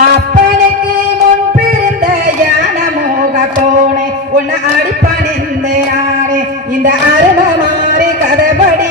அப்பனுக்கு முன் பிறந்த யான மோக போனே உன்னை அடிப்பான் இந்த அருமமாறு கதபடி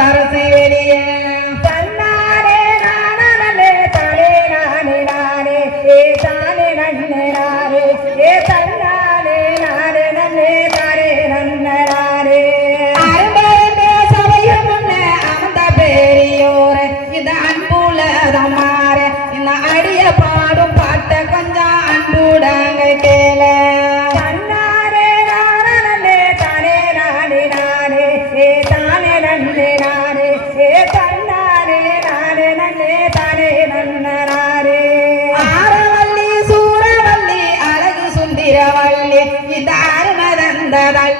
சரசி வெளியே